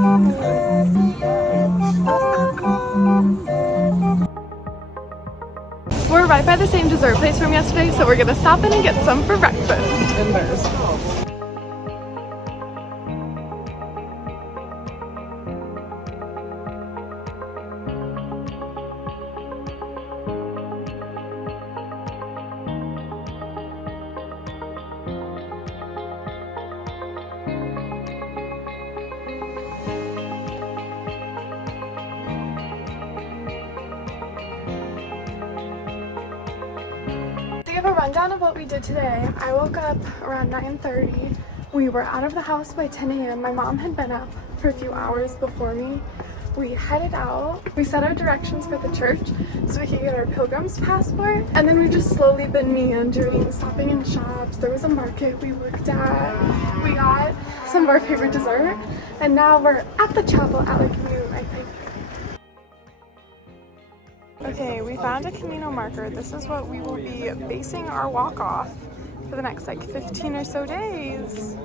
We're right by the same dessert place from yesterday, so we're gonna stop in and get some for breakfast. And there's to give a rundown of what we did today. I woke up around 9:30. We were out of the house by 10 a.m. My mom had been up for a few hours before me. We headed out. We set our directions for the church so we could get our pilgrim's passport. And then we've just slowly been meandering, stopping in shops. There was a market we worked at. We got some of our favorite dessert. And now we're at the chapel at like noon, I think. Okay, we found a Camino marker. This is what we will be basing our walk off for the next like 15 or so days.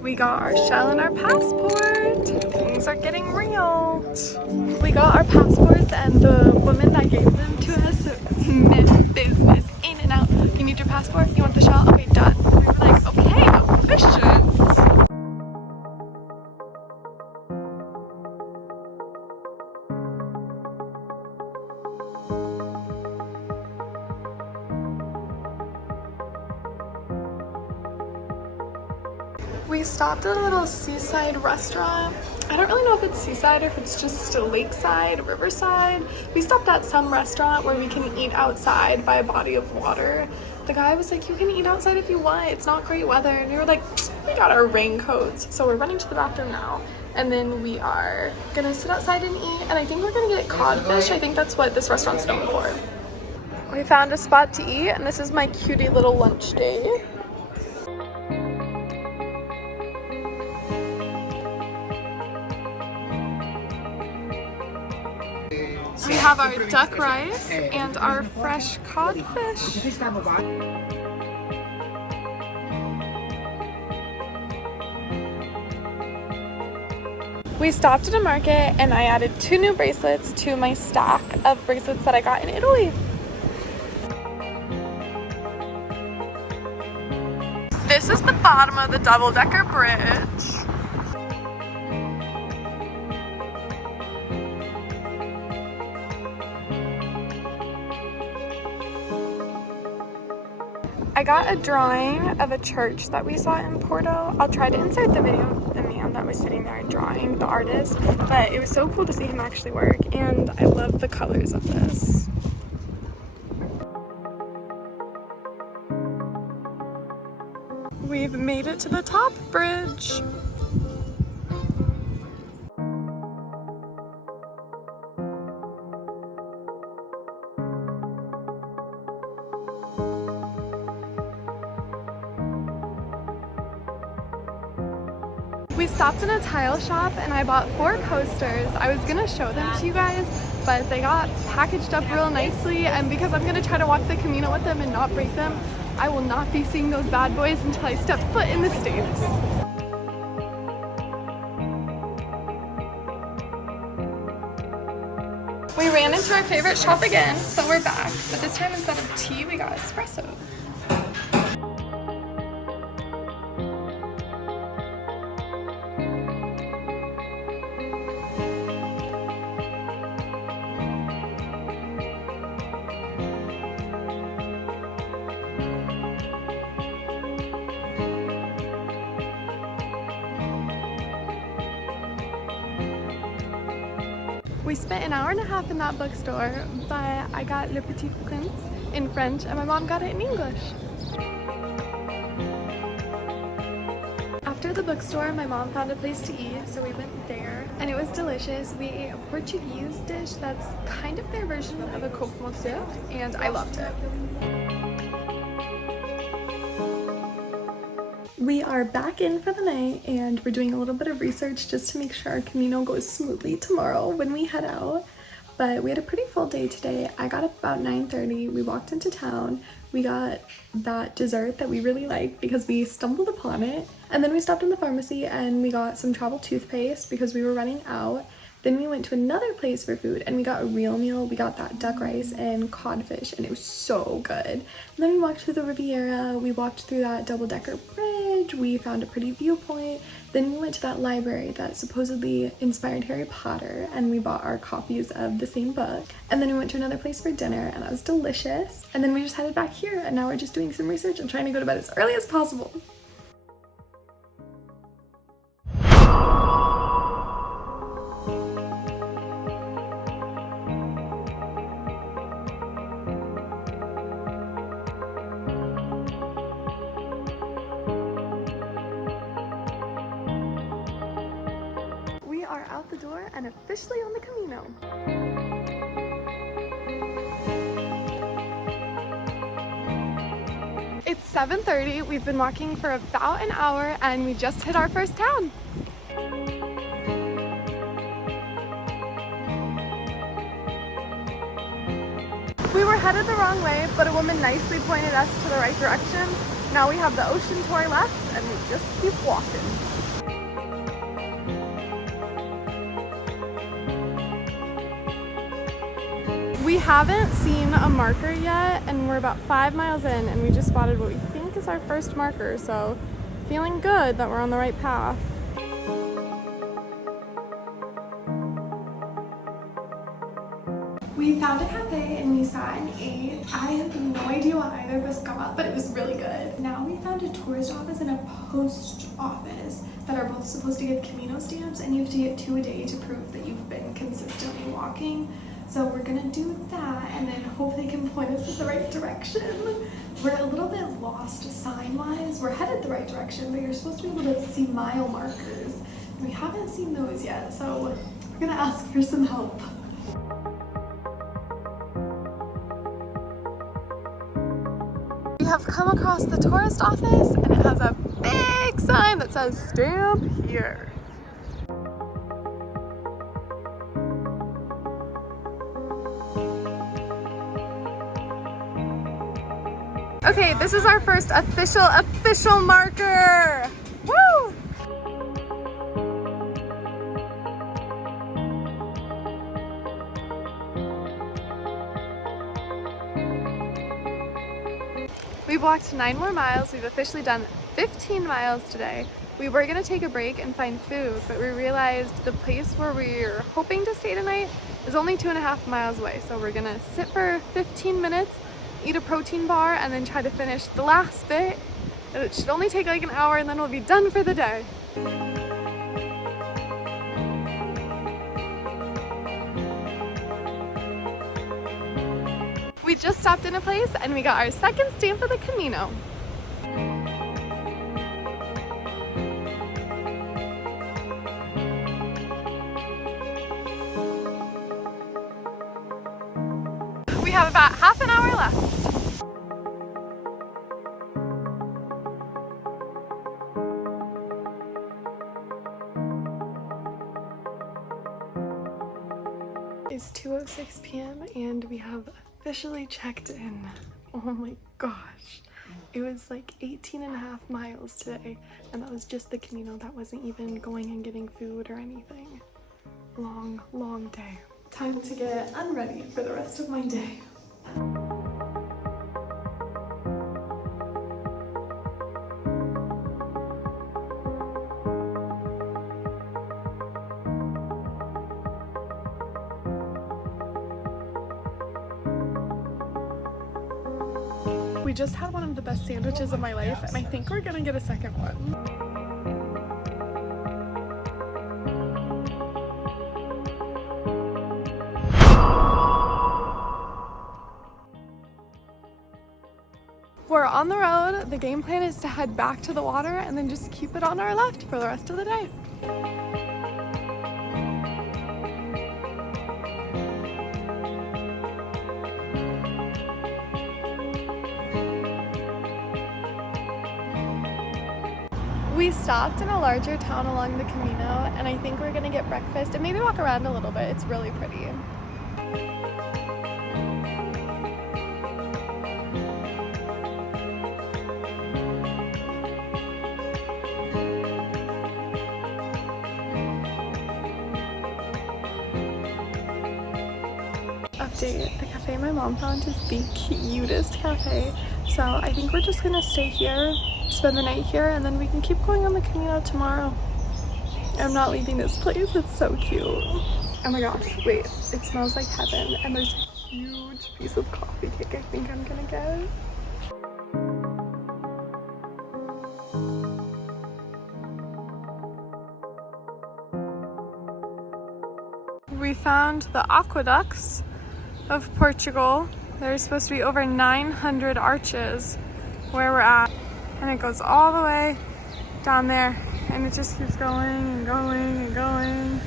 We got our shell and our passport. Things are getting real. We got our passports and the woman that gave them to us meant business in and out. You need your passport? You want the shell? Okay, done. We were like, okay, efficient. We stopped at a little seaside restaurant. I don't really know if it's seaside or if it's just a lakeside, riverside. We stopped at some restaurant where we can eat outside by a body of water. The guy was like, you can eat outside if you want, it's not great weather. And we were like, we got our raincoats. So we're running to the bathroom now. And then we are gonna sit outside and eat. And I think we're gonna get codfish. I think that's what this restaurant's known for. We found a spot to eat and this is my cutie little lunch day. We have our duck rice and our fresh codfish. We stopped at a market and I added 2 new bracelets to my stack of bracelets that I got in Italy. This is the bottom of the double-decker bridge. I got a drawing of a church that we saw in Porto. I'll try to insert the video of the man that was sitting there drawing, the artist, but it was so cool to see him actually work, and I love the colors of this. We've made it to the top bridge. We stopped in a tile shop and I bought 4 coasters. I was gonna show them to you guys, but they got packaged up real nicely, and because I'm gonna try to walk the Camino with them and not break them, I will not be seeing those bad boys until I step foot in the States. We ran into our favorite shop again, so we're back, but this time instead of tea, we got espresso. We spent an hour and a half in that bookstore, but I got Le Petit Prince in French and my mom got it in English. After the bookstore, my mom found a place to eat, so we went there and it was delicious. We ate a Portuguese dish that's kind of their version of a coq monsieur, and I loved it. We are back in for the night and we're doing a little bit of research just to make sure our Camino goes smoothly tomorrow when we head out. But we had a pretty full day today. I got up about 9:30. We walked into town. we got that dessert that we really liked because we stumbled upon it. And then we stopped in the pharmacy and we got some travel toothpaste because we were running out. Then we went to another place for food and we got a real meal. We got that duck rice and codfish and it was so good. And then we walked through the Riviera, we walked through that double-decker bridge, we found a pretty viewpoint. Then we went to that library that supposedly inspired Harry Potter and we bought our copies of the same book. And then we went to another place for dinner and that was delicious. And then we just headed back here and now we're just doing some research and trying to go to bed as early as possible. Out the door and officially on the Camino. It's 7:30. We've been walking for about an hour and we just hit our first town. We were headed the wrong way, but a woman nicely pointed us to the right direction. Now we have the ocean tour left and we just keep walking. We haven't seen a marker yet and we're about 5 miles in and we just spotted what we think is our first marker, so feeling good that we're on the right path. We found a cafe and we sat and ate. I have no idea what either of us got, but it was really good. Now we found a tourist office and a post office that are both supposed to give Camino stamps and you have to get 2 a day to prove that you've been consistently walking. So we're gonna do that and then hope they can point us in the right direction. We're a little bit lost sign-wise. We're headed the right direction, but you're supposed to be able to see mile markers. We haven't seen those yet, so we're gonna ask for some help. We have come across the tourist office and it has a big sign that says "Stamp here." Okay, this is our first official marker. Woo! We've walked 9 more miles. We've officially done 15 miles today. We were gonna take a break and find food, but we realized the place where we're hoping to stay tonight is only 2.5 miles away. So we're gonna sit for 15 minutes, eat a protein bar, and then try to finish the last bit. And it should only take like an hour and then we'll be done for the day. We just stopped in a place and we got our second stamp of the Camino. We have about half an hour left. It's 2:06 p.m. and we have officially checked in. Oh my gosh. It was like 18.5 miles today and that was just the Camino. That wasn't even going and getting food or anything. Long day. Time to get unready for the rest of my day. We just had one of the best sandwiches of my life and I think we're gonna get a second one. We're on the road. The game plan is to head back to the water and then just keep it on our left for the rest of the day. We stopped in a larger town along the Camino and I think we're gonna get breakfast and maybe walk around a little bit. It's really pretty. update. The cafe my mom found is the cutest cafe. So I think we're just gonna stay here, spend the night here, and then we can keep going on the Camino tomorrow. I'm not leaving this place, it's so cute. Oh my gosh, wait, it smells like heaven, and there's a huge piece of coffee cake I think I'm gonna get. We found the aqueducts of Portugal. There's supposed to be over 900 arches where we're at, and it goes all the way down there, and it just keeps going and going and going.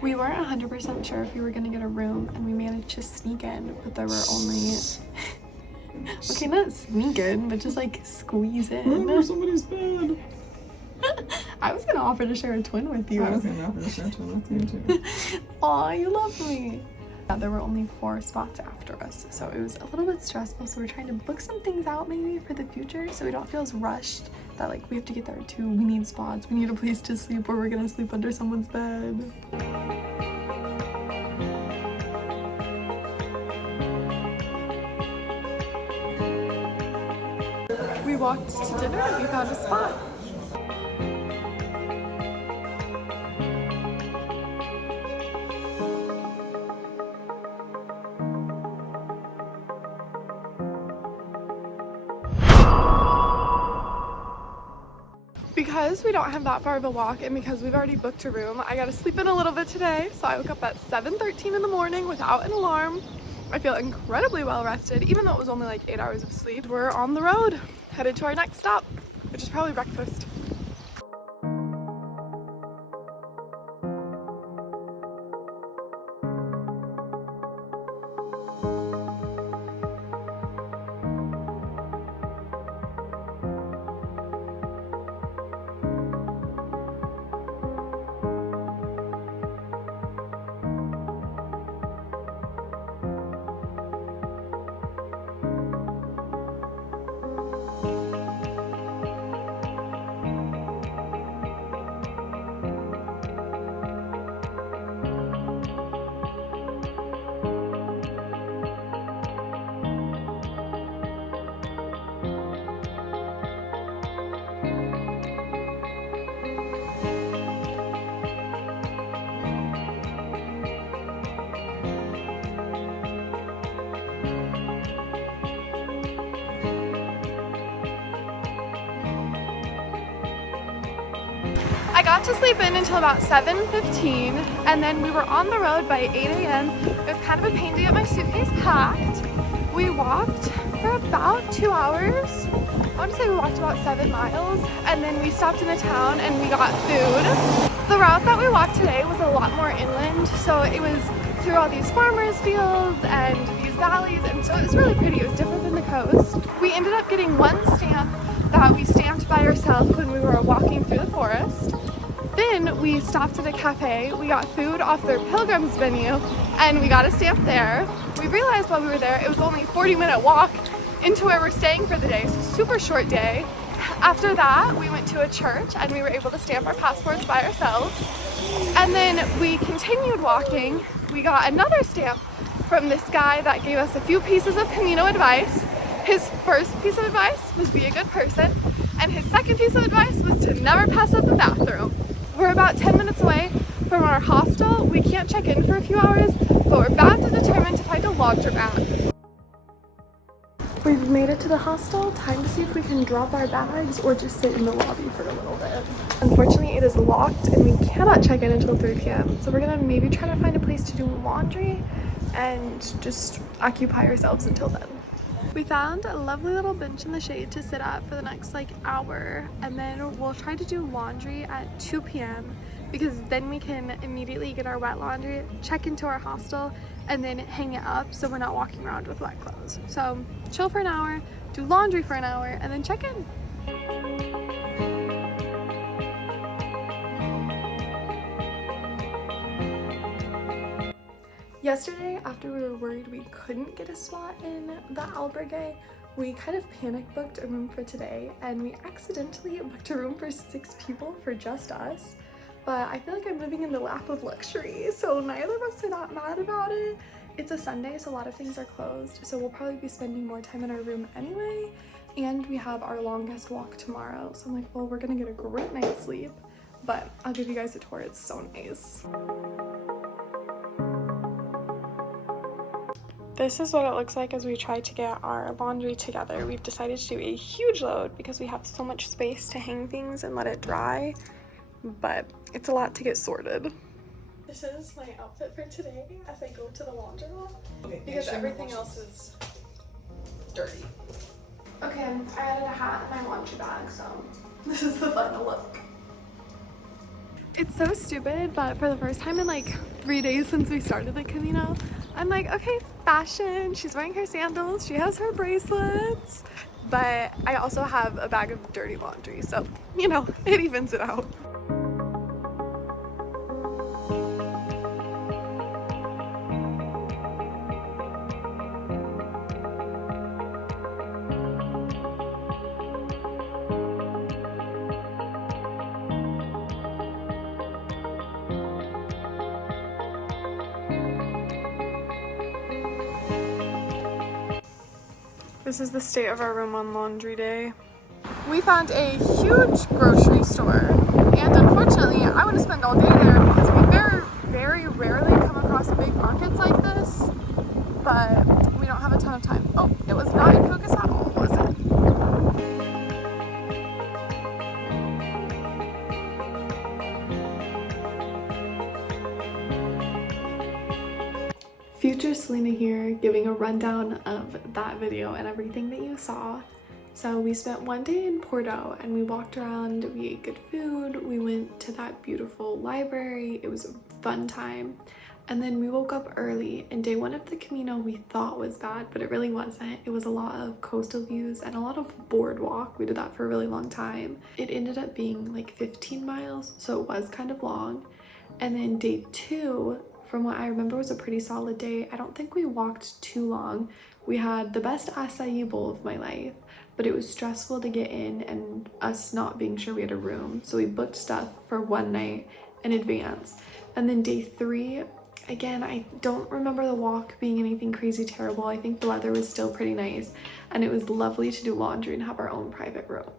We weren't 100% sure if we were gonna get a room, and we managed to sneak in, but there were only okay, not sneak in, but just like squeeze in. Under somebody's bed. I was gonna offer to share a twin with you. I was gonna offer to share a twin with you too. Aw, you love me. Yeah, there were only 4 spots after us, so it was a little bit stressful. So we're trying to book some things out maybe for the future, so we don't feel as rushed that like we have to get there too. We need spots. We need a place to sleep, or we're gonna sleep under someone's bed. We walked to dinner and we found a spot. Because we don't have that far of a walk, and because we've already booked a room, I gotta sleep in a little bit today. So I woke up at 7:13 in the morning without an alarm. I feel incredibly well rested, even though it was only like 8 hours of sleep. We're on the road, headed to our next stop, which is probably breakfast. I got to sleep in until about 7:15, and then we were on the road by 8 a.m. It was kind of a pain to get my suitcase packed. We walked for about 2 hours. I want to say we walked about 7 miles, and then we stopped in a town and we got food. The route that we walked today was a lot more inland, so it was through all these farmers' fields and these valleys, and so it was really pretty. It was different than the coast. We ended up getting one stamp that we stamped by ourselves when we were walking through the forest. Then we stopped at a cafe, we got food off their pilgrims venue, and we got a stamp there. We realized while we were there it was only a 40-minute walk into where we're staying for the day, so super short day. After that, we went to a church and we were able to stamp our passports by ourselves. And then we continued walking. We got another stamp from this guy that gave us a few pieces of Camino advice. His first piece of advice was be a good person, and his second piece of advice was to never pass up the bathroom. We're about 10 minutes away from our hostel. We can't check in for a few hours, but we're about to determine to find a laundromat. We've made it to the hostel. Time to see if we can drop our bags or just sit in the lobby for a little bit. Unfortunately, it is locked and we cannot check in until 3 p.m. So we're gonna maybe try to find a place to do laundry and just occupy ourselves until then. We found a lovely little bench in the shade to sit at for the next hour, and then we'll try to do laundry at 2 p.m. because then we can immediately get our wet laundry, check into our hostel, and then hang it up so we're not walking around with wet clothes. So chill for an hour, do laundry for an hour, and then check in. Yesterday, after we were worried we couldn't get a spot in the albergue, we kind of panic booked a room for today, and we accidentally booked a room for 6 people for just us. But I feel like I'm living in the lap of luxury, so neither of us are that mad about it. It's a Sunday, so a lot of things are closed, so we'll probably be spending more time in our room anyway, and we have our longest walk tomorrow. So I'm like, well, we're gonna get a great night's sleep, but I'll give you guys a tour. It's so nice. This is what it looks like as we try to get our laundry together. We've decided to do a huge load because we have so much space to hang things and let it dry, but it's a lot to get sorted. This is my outfit for today as I go to the laundromat because everything else is dirty. Okay, I added a hat in my laundry bag, so this is the final look. It's so stupid, but for the first time in like 3 days since we started the Camino, I'm like, okay, fashion. She's wearing her sandals, she has her bracelets, but I also have a bag of dirty laundry, so you know, it evens it out. This is the state of our room on laundry day. We found a huge grocery store, and unfortunately I want to spend all day there because we very rarely come across big markets like this, but we don't have a ton of time. Oh, it was not in focus at all, was it? Future Selena here, giving a rundown of that video and everything that you saw. So we spent one day in Porto and we walked around, we ate good food, we went to that beautiful library, it was a fun time. And then we woke up early, and day 1 of the Camino we thought was bad, but it really wasn't. It was a lot of coastal views and a lot of boardwalk. We did that for a really long time. It ended up being like 15 miles, so it was kind of long. And then day 2, from what I remember, was a pretty solid day. I don't think we walked too long. We had the best acai bowl of my life, but it was stressful to get in and us not being sure we had a room. So we booked stuff for one night in advance. And then day 3, again, I don't remember the walk being anything crazy terrible. I think the weather was still pretty nice, and it was lovely to do laundry and have our own private room.